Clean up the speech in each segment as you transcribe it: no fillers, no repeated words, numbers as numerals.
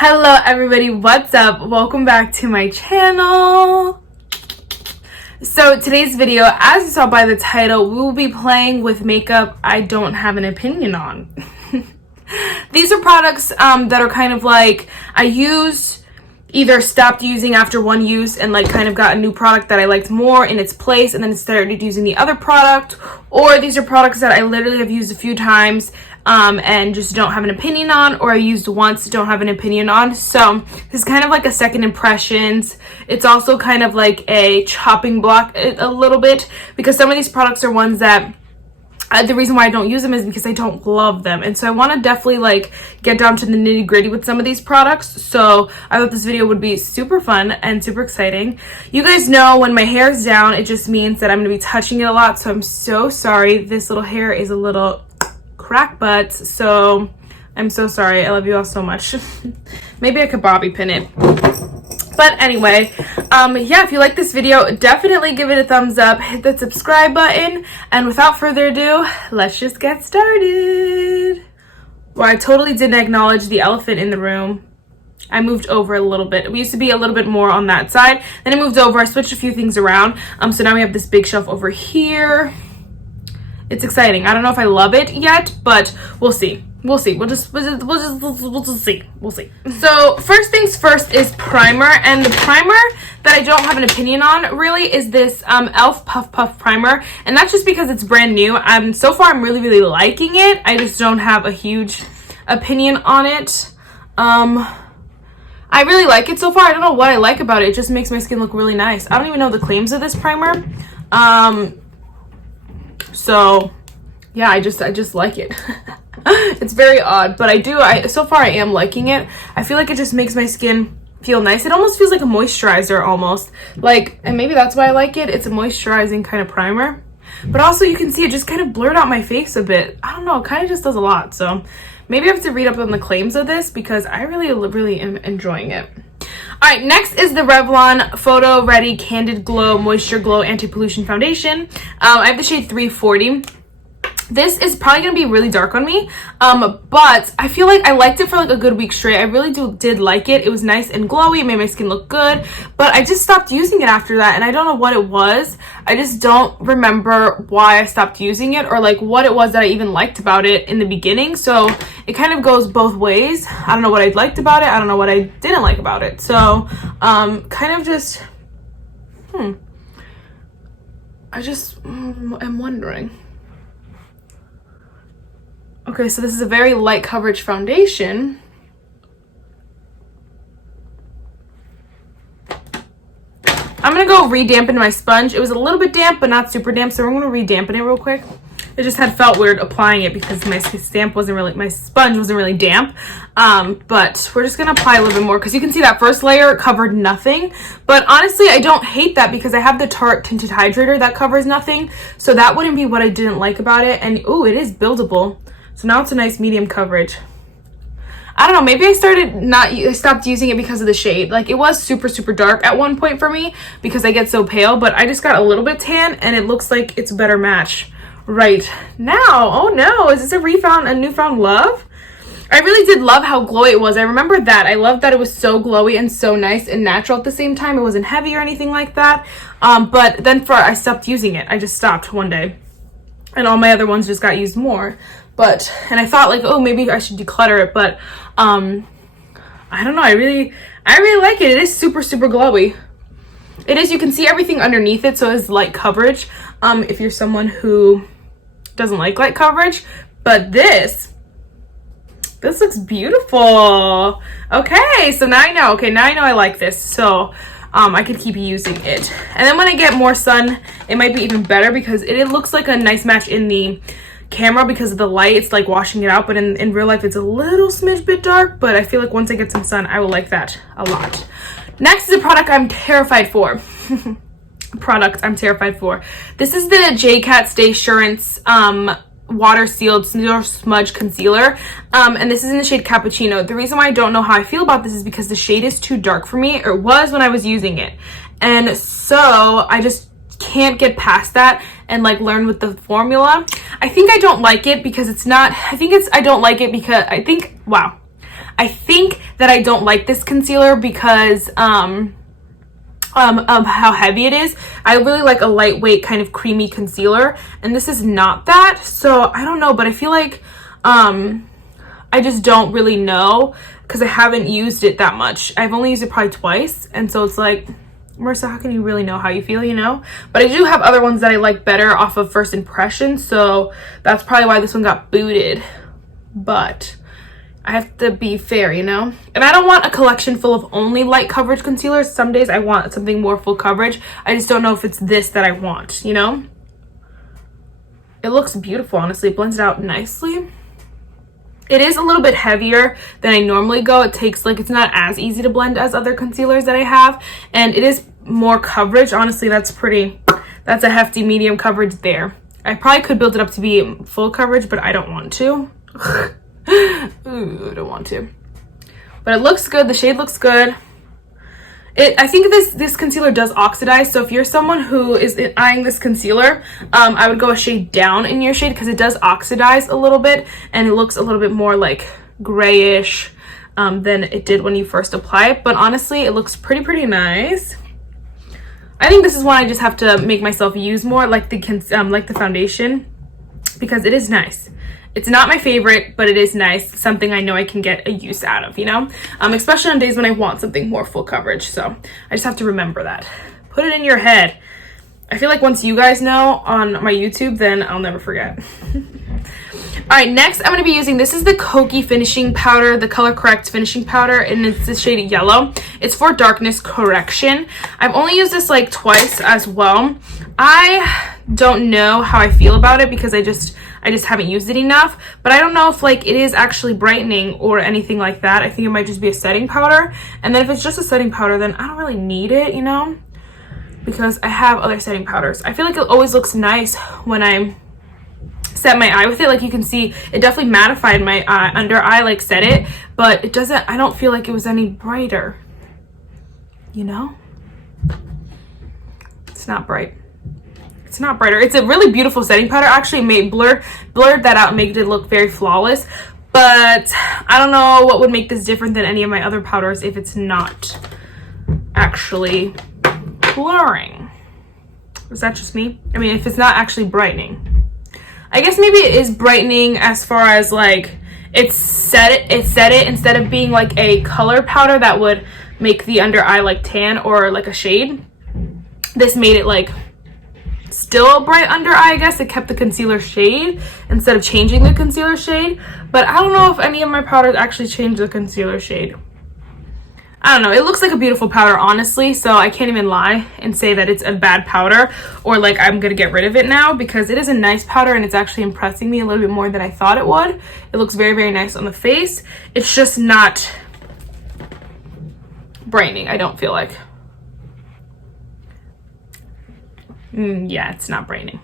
Hello everybody, what's up? Welcome back to my channel. So today's video, as you saw by the title, we will be playing with makeup I don't have an opinion on. These are products that are kind of like I used, either stopped using after one use and like kind of got a new product that I liked more in its place and then started using the other product, or these are products that I literally have used a few times and just don't have an opinion on, or I used once, don't have an opinion on. So this is kind of like a second impressions. It's also kind of like a chopping block a little bit, because some of these products are ones that the reason why I don't use them is because I don't love them, and so I want to definitely like get down to the nitty gritty with some of these products. So I thought this video would be super fun and super exciting. You guys know when my hair is down, it just means that I'm going to be touching it a lot, so I'm so sorry. This little hair is a little crack butt, so I'm so sorry. I love you all so much. Maybe I could bobby pin it. But anyway, yeah, if you like this video, definitely give it a thumbs up, hit the subscribe button, and without further ado, let's just get started. Well, I totally didn't acknowledge the elephant in the room. I moved over a little bit. We used to be a little bit more on that side, then I moved over, I switched a few things around, so now we have this big shelf over here. It's exciting. I don't know if I love it yet, but we'll see. We'll see. We'll just see. We'll see. So first things first is primer, and the primer that I don't have an opinion on really is this e.l.f. Puff Puff primer, and that's just because it's brand new. So far I'm really liking it. I just don't have a huge opinion on it. I really like it so far. I don't know what I like about it. It just makes my skin look really nice. I don't even know the claims of this primer. So yeah, I just like it. It's very odd, but so far I am liking it. I feel like it just makes my skin feel nice. It almost feels like a moisturizer almost, like, and maybe that's why I like it. It's a moisturizing kind of primer, but also you can see it just kind of blurred out my face a bit. I don't know, it kind of just does a lot. So maybe I have to read up on the claims of this, because I really am enjoying it. All right, next is the Revlon PhotoReady Candid Glow Moisture Glow Anti-Pollution Foundation. I have the shade 340. This is probably going to be really dark on me, but I feel like I liked it for like a good week straight. I really did like it. It was nice and glowy. It made my skin look good, but I just stopped using it after that, and I don't know what it was. I just don't remember why I stopped using it, or like what it was that I even liked about it in the beginning. So it kind of goes both ways. I don't know what I liked about it. I don't know what I didn't like about it. So kind of just I just am wondering. Okay, so this is a very light coverage foundation. I'm gonna go re-dampen my sponge. It was a little bit damp, but not super damp, so we're gonna re-dampen it real quick. It just felt weird applying it because my sponge wasn't really damp. But we're just gonna apply a little bit more, because you can see that first layer covered nothing. But honestly, I don't hate that, because I have the Tarte Tinted Hydrator that covers nothing. So that wouldn't be what I didn't like about it. And oh, it is buildable. So now it's a nice medium coverage. I don't know, maybe I stopped using it because of the shade. Like, it was super dark at one point for me because I get so pale, but I just got a little bit tan and it looks like it's a better match right now. Oh no, is this a newfound love? I really did love how glowy it was. I remember that. I loved that it was so glowy and so nice and natural at the same time. It wasn't heavy or anything like that. But then I stopped using it. I just stopped one day, and all my other ones just got used more. And I thought like, oh, maybe I should declutter it, but I don't know. I really like it. It is super glowy. It is. You can see everything underneath it, so it's light coverage. If you're someone who doesn't like light coverage, but this looks beautiful. Okay, so now I know. Okay, now I know I like this. So I could keep using it, and then when I get more sun, it might be even better, because it looks like a nice match in the camera because of the light. It's like washing it out, but in real life it's a little smidge bit dark, but I feel like once I get some sun I will like that a lot. Next is a product I'm terrified for. This is the J.Cat Staysurance water sealed smudge concealer, and this is in the shade Cappuccino. The reason why I don't know how I feel about this is because the shade is too dark for me, or it was when I was using it, and so I just can't get past that and like learn with the formula. I think I don't like it because it's not, I don't like it because I think that I don't like this concealer because of how heavy it is. I really like a lightweight kind of creamy concealer, and this is not that. So I don't know, but I feel like I just don't really know because I haven't used it that much. I've only used it probably twice, and so it's like, Marissa, how can you really know how you feel, you know? But I do have other ones that I like better off of first impression, so that's probably why this one got booted. But I have to be fair, you know? And I don't want a collection full of only light coverage concealers. Some days I want something more full coverage. I just don't know if it's this that I want, you know? It looks beautiful, honestly. It blends it out nicely. It is a little bit heavier than I normally go. It takes, like, it's not as easy to blend as other concealers that I have. And it is more coverage. Honestly, that's a hefty medium coverage there. I probably could build it up to be full coverage, but I don't want to. Ooh, I don't want to. But it looks good. The shade looks good. I think this concealer does oxidize, so if you're someone who is eyeing this concealer, I would go a shade down in your shade because it does oxidize a little bit and it looks a little bit more like grayish than it did when you first apply it. But honestly, it looks pretty nice. I think this is one I just have to make myself use more, like the foundation, because it is nice. It's not my favorite, but it is nice. Something I know I can get a use out of, you know? Especially on days when I want something more full coverage. So I just have to remember that. Put it in your head. I feel like once you guys know on my YouTube, then I'll never forget. All right, next I'm going to be using, this is the Kokie finishing powder, the Color Correct finishing powder, and it's the shade Yellow. It's for darkness correction. I've only used this like twice as well. I don't know how I feel about it because I just haven't used it enough, but I don't know if like it is actually brightening or anything like that. I think it might just be a setting powder, and then if it's just a setting powder, then I don't really need it, you know, because I have other setting powders. I feel like it always looks nice when I set my eye with it. Like you can see, it definitely mattified my under eye, like set it, but it doesn't, I don't feel like it was any brighter, you know? It's not bright. It's not brighter. It's a really beautiful setting powder. Actually blurred that out and made it look very flawless, but I don't know what would make this different than any of my other powders if it's not actually blurring. Is that just me? I mean, if it's not actually brightening. I guess maybe it is brightening as far as like it set it instead of being like a color powder that would make the under eye like tan or like a shade. This made it like still a bright under eye. I guess it kept the concealer shade instead of changing the concealer shade, but I don't know if any of my powders actually change the concealer shade. I don't know. It looks like a beautiful powder, honestly, so I can't even lie and say that it's a bad powder or like I'm gonna get rid of it now, because it is a nice powder and it's actually impressing me a little bit more than I thought it would. It looks very nice on the face. It's just not brightening, I don't feel like. Yeah, it's not brightening.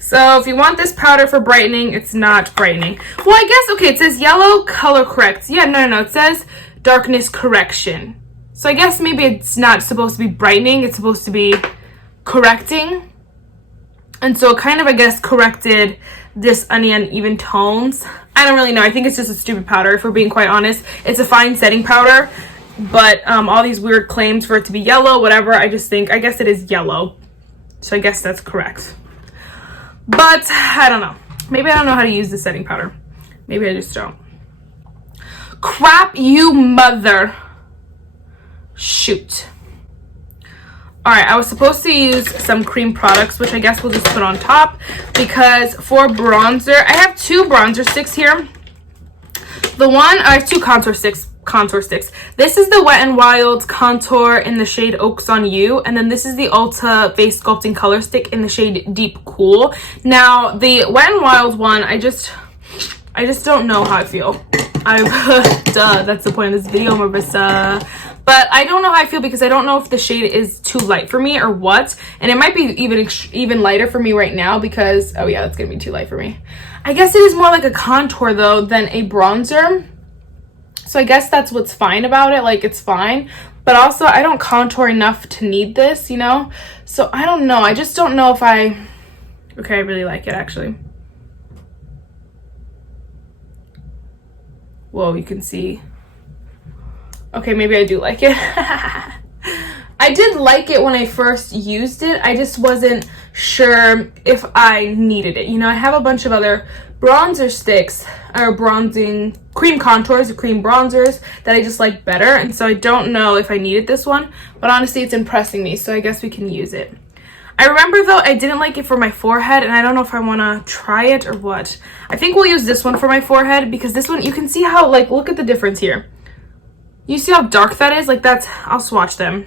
So if you want this powder for brightening, it's not brightening. Well, I guess, okay, it says Yellow Color Correct. Yeah, no, it says darkness correction. So I guess maybe it's not supposed to be brightening, it's supposed to be correcting. And so it kind of, I guess, corrected this uneven tones. I don't really know. I think it's just a stupid powder, if we're being quite honest. It's a fine setting powder, but all these weird claims for it to be yellow, whatever, I guess it is yellow. So I guess that's correct. But I don't know. Maybe I don't know how to use the setting powder. Maybe I just don't. Crap, you mother. Shoot. Alright, I was supposed to use some cream products, which I guess we'll just put on top, because for bronzer, I have two bronzer sticks here. I have two contour sticks. This is the Wet n Wild contour in the shade Oaks on You, and then this is the Ulta Face Sculpting color stick in the shade Deep Cool. Now, the Wet n Wild one, I just don't know how I feel. Duh, that's the point of this video, Marissa. But I don't know how I feel because I don't know if the shade is too light for me or what. And it might be even lighter for me right now because, oh yeah, that's gonna be too light for me. I guess it is more like a contour though than a bronzer. So I guess that's what's fine about it, like it's fine. But also I don't contour enough to need this, you know? So I don't know, I just don't know if okay, I really like it actually. Whoa, you can see. Okay, maybe I do like it. I did like it when I first used it. I just wasn't sure if I needed it. You know, I have a bunch of other bronzer sticks or bronzing cream contours or cream bronzers that I just like better. And so I don't know if I needed this one, but honestly, it's impressing me. So I guess we can use it. I remember though, I didn't like it for my forehead, and I don't know if I want to try it or what. I think we'll use this one for my forehead because this one, you can see how, like, look at the difference here. You see how dark that is? Like, that's, I'll swatch them.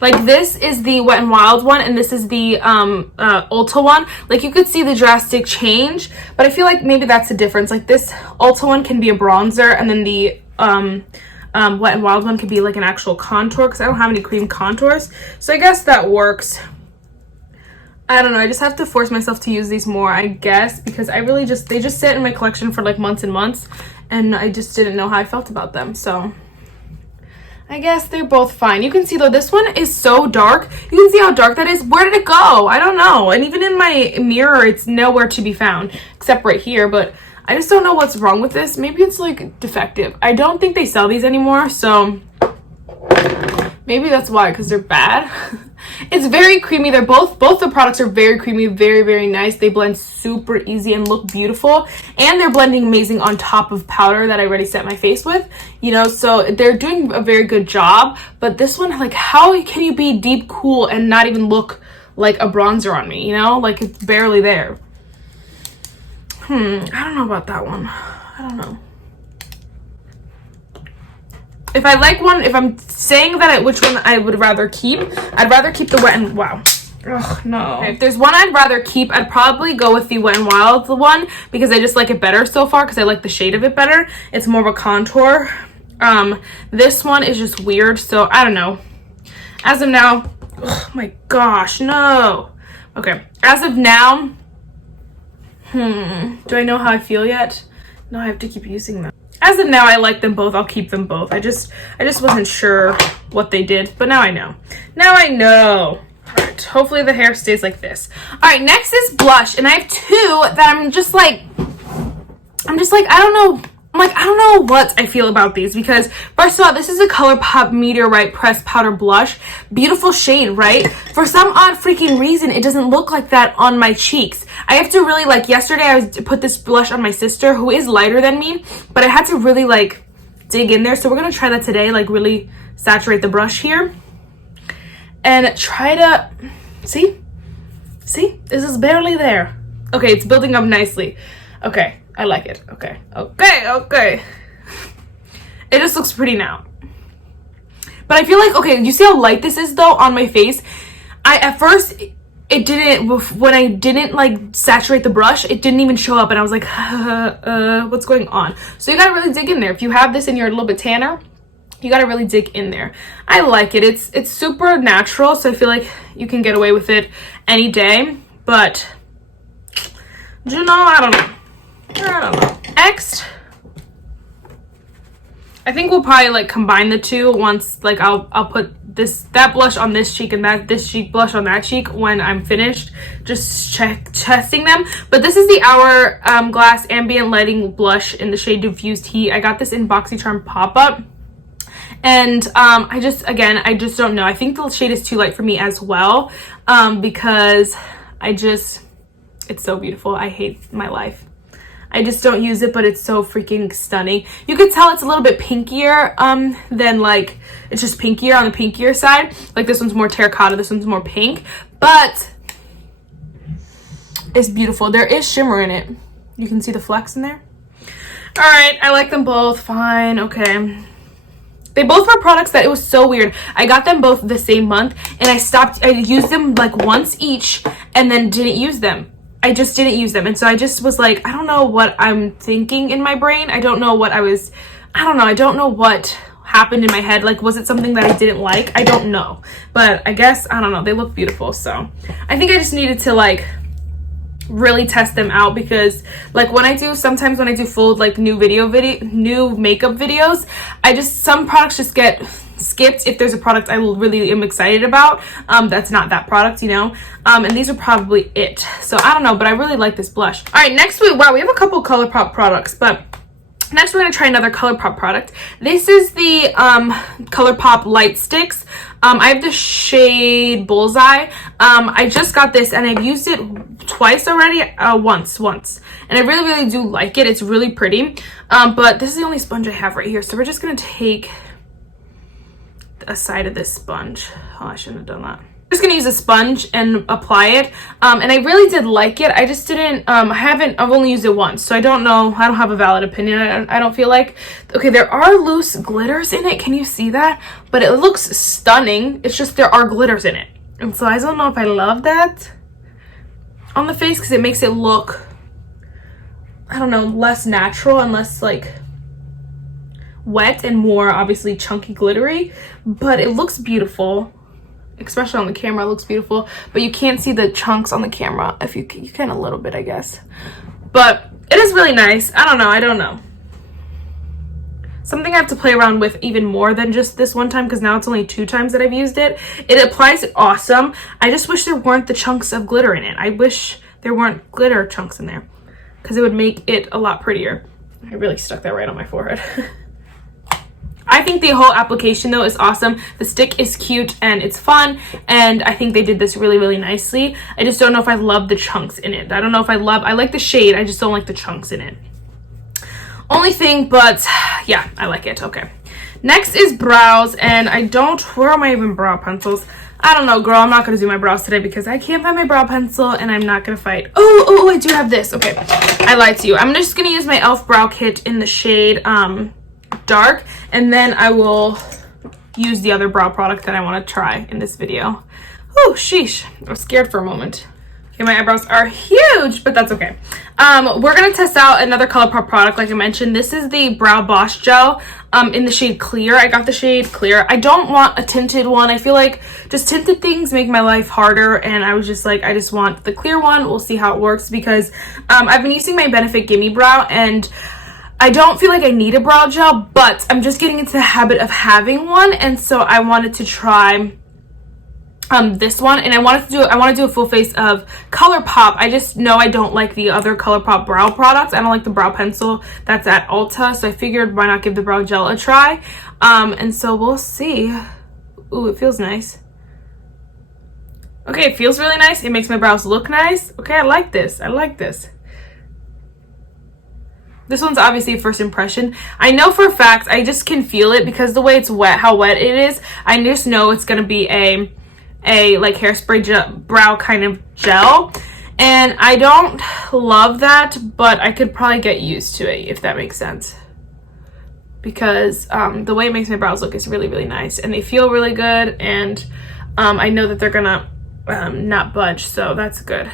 Like, this is the Wet n Wild one, and this is the Ulta one. Like, you could see the drastic change, but I feel like maybe that's the difference. Like, this Ulta one can be a bronzer, and then the Wet n Wild one could be like an actual contour, because I don't have any cream contours. So I guess that works. I don't know. I just have to force myself to use these more, I guess, because I really just, they just sit in my collection for like months and months, and I just didn't know how I felt about them. So I guess they're both fine. You can see though, this one is so dark. You can see how dark that is. Where did it go? I don't know. And even in my mirror, it's nowhere to be found except right here. But I just don't know what's wrong with this. Maybe it's like defective. I don't think they sell these anymore. So maybe that's why, because they're bad. It's very creamy. They're both the products are very creamy, very, very nice. They blend super easy and look beautiful, and they're blending amazing on top of powder that I already set my face with, you know, so they're doing a very good job. But this one, like, how can you be deep cool and not even look like a bronzer on me, you know? Like, it's barely there. I don't know about that one. I don't know. If I like one, if I'm saying that which one I would rather keep, I'd rather keep the Wet n Wow. Ugh, no. Okay, if there's one I'd rather keep, I'd probably go with the Wet n Wild one, because I just like it better so far, because I like the shade of it better. It's more of a contour. This one is just weird, so I don't know. As of now, oh my gosh, no. Okay, as of now, do I know how I feel yet? No, I have to keep using them. As of now, I like them both. I'll keep them both. I just wasn't sure what they did, but now I know. Now I know. All right, hopefully the hair stays like this. All right, next is blush, and I have two that I'm just like, I don't know. I don't know what I feel about these, because first of all, this is a Colourpop Meteor Rite Pressed Powder Blush. Beautiful shade, right? For some odd freaking reason, it doesn't look like that on my cheeks. I have to really, like, yesterday I put this blush on my sister, who is lighter than me, but I had to really, like, dig in there. So we're going to try that today, like, really saturate the brush here. And try to, see? See? This is barely there. Okay, it's building up nicely. Okay. I like it. Okay. Okay. It just looks pretty now. But I feel like, okay, you see how light this is though on my face? At first, it didn't, when I didn't like saturate the brush, it didn't even show up, and I was like, what's going on? So you gotta really dig in there. If you have this and you're a little bit tanner, you gotta really dig in there. I like it. It's super natural, so I feel like you can get away with it any day. But, you know, I don't know. Next, I think we'll probably like combine the two once, like I'll put that blush on this cheek and this cheek blush on that cheek when I'm finished just testing them. But this is the Hourglass Ambient Lighting Blush in the shade Diffused Heat. I got this in BoxyCharm pop-up, and I just don't know. I think the shade is too light for me as well, because it's so beautiful. I hate my life. I just don't use it, but it's so freaking stunning. You could tell it's a little bit pinkier than, like, it's just pinkier on the pinkier side. Like, this one's more terracotta, this one's more pink, but it's beautiful. There is shimmer in it. You can see the flecks in there. All right, I like them both. Fine, okay. They both were products that, it was so weird. I got them both the same month, and I used them like once each and then didn't use them. I just didn't use them. And so I just was like, I don't know what I'm thinking in my brain. I don't know what I don't know what happened in my head. Like, was it something that I didn't like? I don't know. But I guess, I don't know. They look beautiful. So I think I just needed to, like, really test them out, because, like, sometimes when I do full, like, new makeup videos, some products just get skipped if there's a product I really am excited about that's not that product, you know, and these are probably it. So I don't know, but I really like this blush. All right, next we have a couple Colourpop products, but Next, we're going to try another Colourpop product. This is the Colourpop Light Stix. I have the shade Bullseye. I just got this and I've used it twice already, once. And I really do like it. It's really pretty. But this is the only sponge I have right here. So we're just going to take a side of this sponge. Oh, I shouldn't have done that. I'm just gonna use a sponge and apply it, and I really did like it. I just didn't I've only used it once, so I don't know. I don't have a valid opinion. I don't feel like. Okay, there are loose glitters in it. Can you see that? But it looks stunning. It's just there are glitters in it, and so I don't know if I love that on the face because it makes it look, I don't know, less natural and less like wet and more obviously chunky glittery. But it looks beautiful. Especially on the camera, it looks beautiful, but you can't see the chunks on the camera. If you can a little bit, I guess, but it is really nice. I don't know, something I have to play around with even more than just this one time, because now it's only 2 times that I've used it. It applies awesome. I just wish there weren't the chunks of glitter in it. I wish there weren't glitter chunks in there, because it would make it a lot prettier. I really stuck that right on my forehead. I think the whole application though is awesome. The stick is cute and it's fun, and I think they did this really nicely. I just don't know if I love the chunks in it. I don't know if I like the shade, I just don't like the chunks in it. Only thing, but yeah, I like it. Okay, next is brows, and where are my even brow pencils? I don't know, girl. I'm not gonna do my brows today because I can't find my brow pencil, and I'm not gonna fight. Oh, I do have this. Okay, I lied to you. I'm just gonna use my e.l.f. brow kit in the shade dark, and then I will use the other brow product that I want to try in this video. Oh, sheesh. I was scared for a moment. Okay, my eyebrows are huge, but that's okay. We're gonna test out another Colourpop product, like I mentioned. This is the Brow Boss Gel in the shade Clear. I got the shade Clear. I don't want a tinted one. I feel like just tinted things make my life harder, and I was just like, I just want the clear one. We'll see how it works, because I've been using my Benefit Gimme Brow, and I don't feel like I need a brow gel, but I'm just getting into the habit of having one, and so I wanted to try this one, and I want to do a full face of Colourpop. I just know I don't like the other Colourpop brow products. I don't like the brow pencil that's at Ulta, so I figured why not give the brow gel a try. And so we'll see. Ooh, it feels nice. Okay, it feels really nice. It makes my brows look nice. Okay, I like this. This one's obviously a first impression. I know for a fact, I just can feel it because the way it's wet, how wet it is, I just know it's gonna be a like hairspray brow kind of gel. And I don't love that, but I could probably get used to it, if that makes sense. Because the way it makes my brows look is really nice, and they feel really good, and I know that they're gonna not budge, so that's good.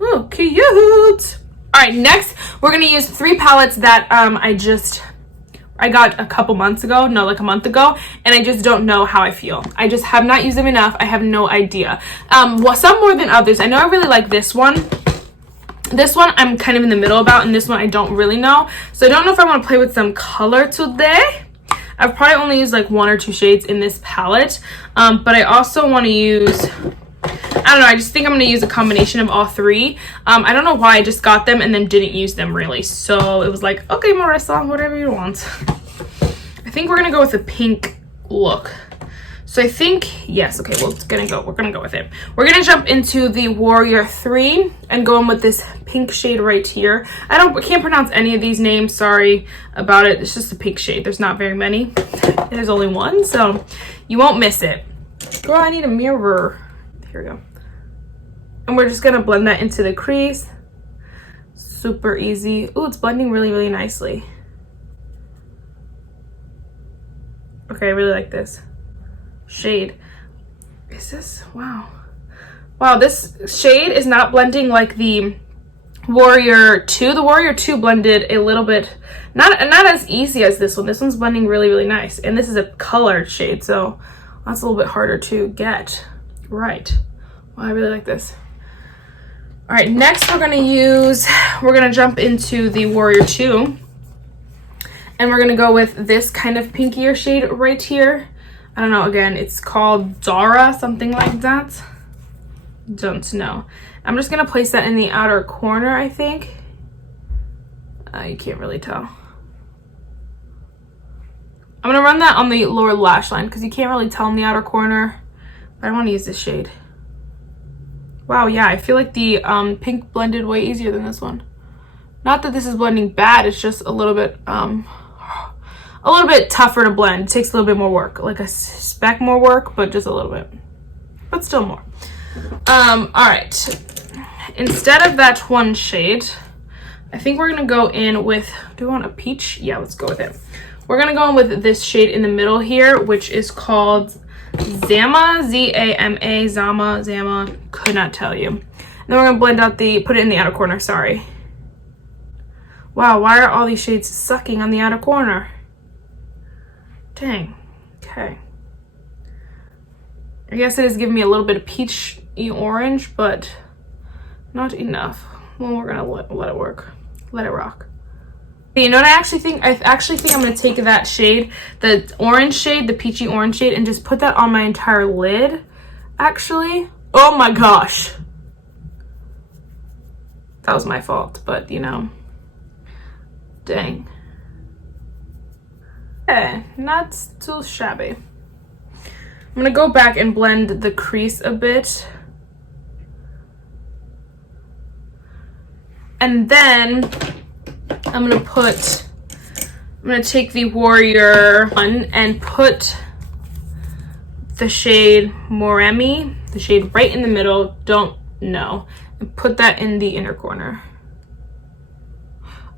Oh, cute! Alright, next we're going to use 3 palettes that I got a couple months ago, no, like a month ago, and I just don't know how I feel. I just have not used them enough. I have no idea. Well, some more than others. I know I really like this one. This one I'm kind of in the middle about, and this one I don't really know. So I don't know if I want to play with some color today. I've probably only used like 1 or 2 shades in this palette, but I also want to use, I don't know, I just think I'm going to use a combination of all 3. I don't know why I just got them and then didn't use them really. So it was like, okay, Marissa, whatever you want. I think we're going to go with a pink look. So I think, yes, okay, we're going to go with it. We're going to jump into the Warrior 3 and go in with this pink shade right here. I can't pronounce any of these names. Sorry about it. It's just a pink shade. There's not very many. There's only one, so you won't miss it. Girl, I need a mirror. Here we go. And we're just gonna blend that into the crease. Super easy. Ooh, it's blending really nicely. Okay, I really like this shade. Is this, wow, this shade is not blending like the Warrior 2. The Warrior 2 blended a little bit, not as easy as this one. This one's blending really nice, and this is a colored shade, so that's a little bit harder to get right. Well, I really like this. All right, next we're gonna jump into the Warrior 2, and we're gonna go with this kind of pinkier shade right here. I don't know, again, it's called Dara, something like that. Don't know. I'm just gonna place that in the outer corner, I think. You can't really tell. I'm gonna run that on the lower lash line because you can't really tell in the outer corner. But I want to use this shade. Wow, yeah, I feel like the pink blended way easier than this one. Not that this is blending bad, it's just a little bit tougher to blend. It takes a little bit more work, like a speck more work, but just a little bit, but still more. All right, instead of that one shade, I think we're gonna go in with, do we want a peach? Yeah, let's go with it. We're gonna go in with this shade in the middle here, which is called Zama, Z-A-M-A, Zama, could not tell you. And then we're gonna blend out put it in the outer corner, sorry. Wow, why are all these shades sucking on the outer corner? Dang, okay. I guess it is giving me a little bit of peachy orange, but not enough. Well, we're gonna let it work, let it rock. You know what I actually think? I actually think I'm going to take that shade, the orange shade, the peachy orange shade, and just put that on my entire lid, actually. Oh my gosh. That was my fault, but you know. Dang. Okay, not too shabby. I'm going to go back and blend the crease a bit. And then I'm gonna take the Warrior one and put the shade Moremi, the shade right in the middle, don't know, and put that in the inner corner.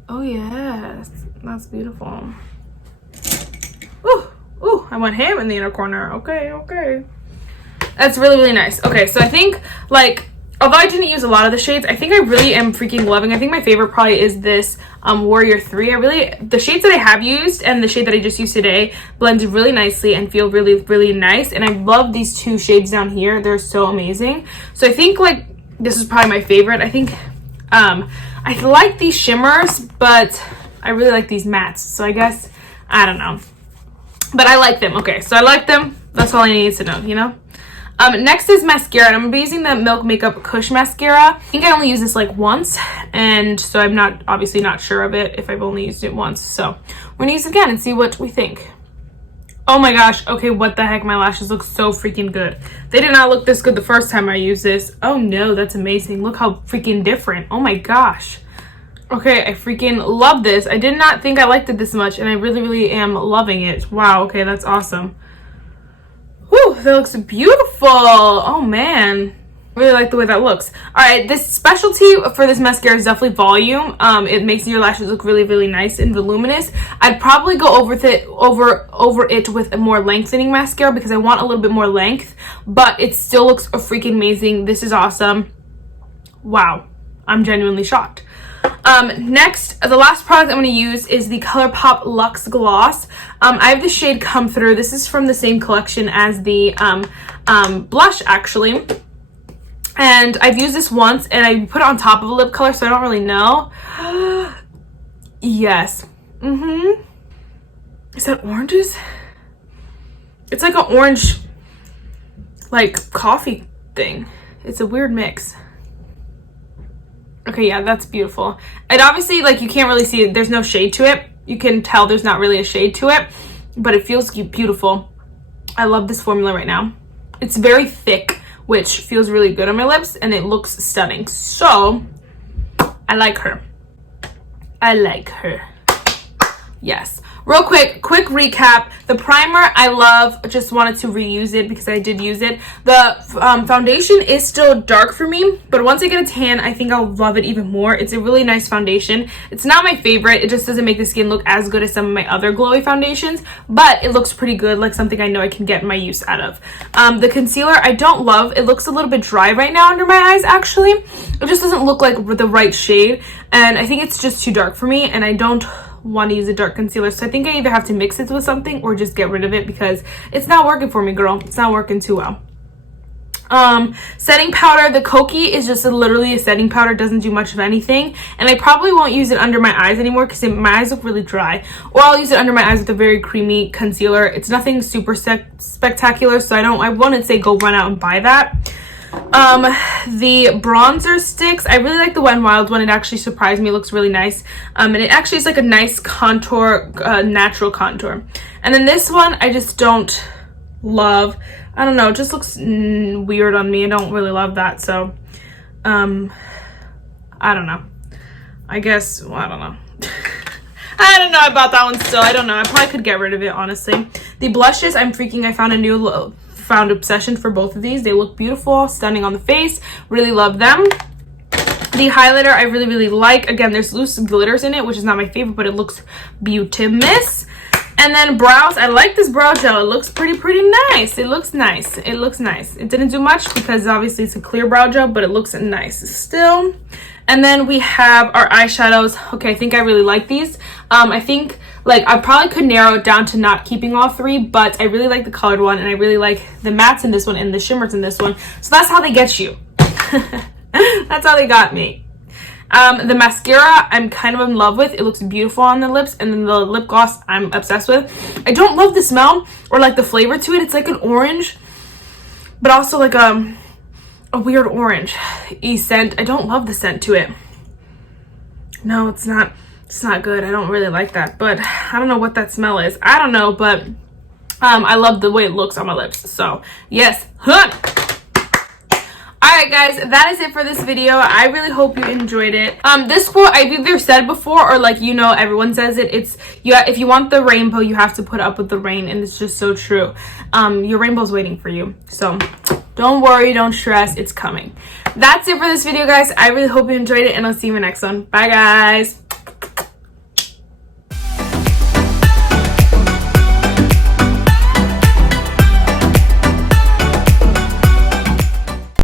Oh yes, that's beautiful. Ooh, I went ham in the inner corner. Okay. That's really, really nice. Okay, so I think, like, although I didn't use a lot of the shades, I think I really am freaking loving. I think my favorite probably is this Warrior 3. The shades that I have used and the shade that I just used today blended really nicely and feel really, really nice. And I love these two shades down here. They're so amazing. So I think, like, this is probably my favorite. I think I like these shimmers, but I really like these mattes. So I guess, I don't know. But I like them. Okay, so I like them. That's all I need to know, you know? Next is mascara, and I'm going to be using the Milk Makeup Kush Mascara. I think I only used this like once, and so I'm obviously not sure of it if I've only used it once. So we're going to use it again and see what we think. Oh my gosh, okay, what the heck, my lashes look so freaking good. They did not look this good the first time I used this. Oh no, that's amazing. Look how freaking different. Oh my gosh. Okay, I freaking love this. I did not think I liked it this much, and I really, really am loving it. Wow, okay, that's awesome. Whew, that looks beautiful. Oh man, I really like the way that looks. All right, this specialty for this mascara is definitely volume. It makes your lashes look really, really nice and voluminous. I'd probably go over it with a more lengthening mascara because I want a little bit more length, but it still looks freaking amazing. This is awesome. Wow, I'm genuinely shocked. Next, the last product I'm going to use is the Colourpop Luxe Gloss. I have the shade Come Through. This is from the same collection as the blush, actually. And I've used this once, and I put it on top of a lip color, so I don't really know. Yes. Is that oranges? It's like an orange, like, coffee thing. It's a weird mix. Okay, yeah, that's beautiful. And obviously, like, you can't really see it. There's no shade to it. You can tell there's not really a shade to it, but it feels beautiful. I love this formula right now. It's very thick, which feels really good on my lips, and it looks stunning. So, I like her. I like her. Yes. Real quick recap. The primer I love, just wanted to reuse it because I did use it. The foundation is still dark for me, but once I get a tan, I think I'll love it even more. It's a really nice foundation. It's not my favorite. It just doesn't make the skin look as good as some of my other glowy foundations, but it looks pretty good, like something I know I can get my use out of. The concealer I don't love. It looks a little bit dry right now under my eyes, actually. It just doesn't look like the right shade, and I think it's just too dark for me, and I don't want to use a dark concealer, so I think I either have to mix it with something or just get rid of it because it's not working for me, girl. It's not working too well. Setting powder, the Kokie is just literally a setting powder, doesn't do much of anything, and I probably won't use it under my eyes anymore because my eyes look really dry, or I'll use it under my eyes with a very creamy concealer. It's nothing super spectacular, so I wouldn't say go run out and buy that. The bronzer Stix, I really like the Wet n Wild one. It actually surprised me. It looks really nice. And it actually is like a nice contour, natural contour. And then this one I just don't love. I don't know, it just looks weird on me. I don't really love that. So I don't know, I guess, well, I don't know. I don't know about that one still. I don't know, I probably could get rid of it, honestly. The blushes, I found a new obsession for both of these. They look beautiful, stunning on the face. Really love them. The highlighter I really like. Again, there's loose glitters in it, which is not my favorite, but it looks beautimous. And then brows, I like this brow gel. It looks pretty nice. It looks nice. It looks nice. It didn't do much because obviously it's a clear brow gel, but it looks nice still. And then we have our eyeshadows. Okay, I think I really like these. I think like I probably could narrow it down to not keeping all three, but I really like the colored one, and I really like the mattes in this one and the shimmers in this one. So that's how they get you. That's how they got me. The mascara I'm kind of in love with. It looks beautiful on the lips. And then the lip gloss I'm obsessed with. I don't love the smell or like the flavor to it. It's like an orange, but also like a weird orange scent. I don't love the scent to it. No, it's not good. I don't really like that, but I don't know what that smell is. I don't know, but I love the way it looks on my lips. So yes, Alright guys, that is it for this video. I really hope you enjoyed it. This quote I've either said before or like, you know, everyone says it. It's, yeah, if you want the rainbow, you have to put up with the rain, and it's just so true. Your rainbow's waiting for you. So don't worry, don't stress, it's coming. That's it for this video, guys. I really hope you enjoyed it, and I'll see you in the next one. Bye guys.